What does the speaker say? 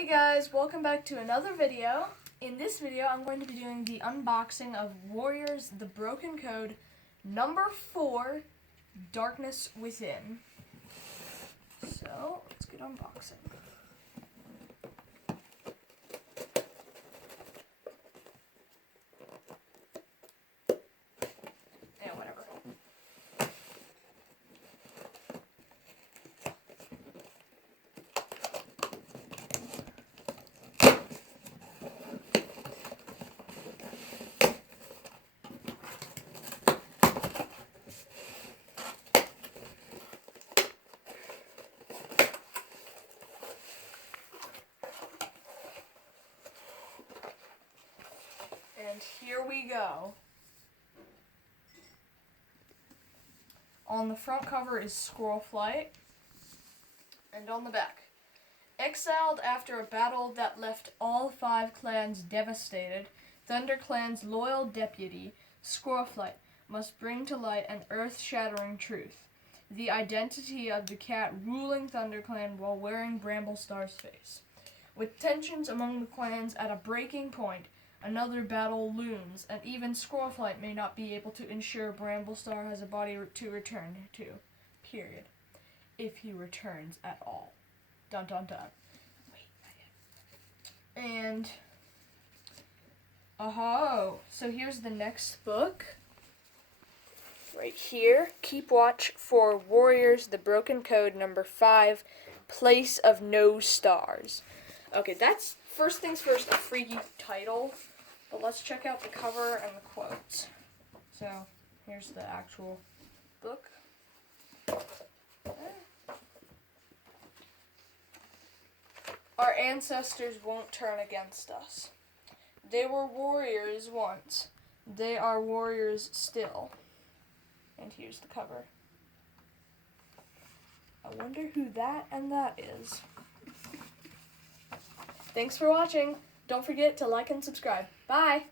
Hey guys, welcome back to another video. In this video, I'm going to be doing the unboxing of Warriors The Broken Code number 4, Darkness Within. So, let's get unboxing. Yeah, whatever. And here we go. On the front cover is Squirrel Flight, and on the back, exiled after a battle that left all 5 clans devastated, ThunderClan's loyal deputy, Squirrel Flight, must bring to light an earth-shattering truth: the identity of the cat ruling ThunderClan while wearing Bramblestar's face. With tensions among the clans at a breaking point, another battle looms, and even Squirrelflight may not be able to ensure Bramblestar has a body to return to. Period. If he returns at all. Dun dun dun. Wait, not yet. And so here's the next book. Right here. Keep watch for Warriors The Broken Code number 5, Place of No Stars. Okay, that's first things first, a freaky title. But let's check out the cover and the quotes. So, here's the actual book. Our ancestors won't turn against us. They were warriors once. They are warriors still. And here's the cover. I wonder who that and that is. Thanks for watching. Don't forget to like and subscribe. Bye!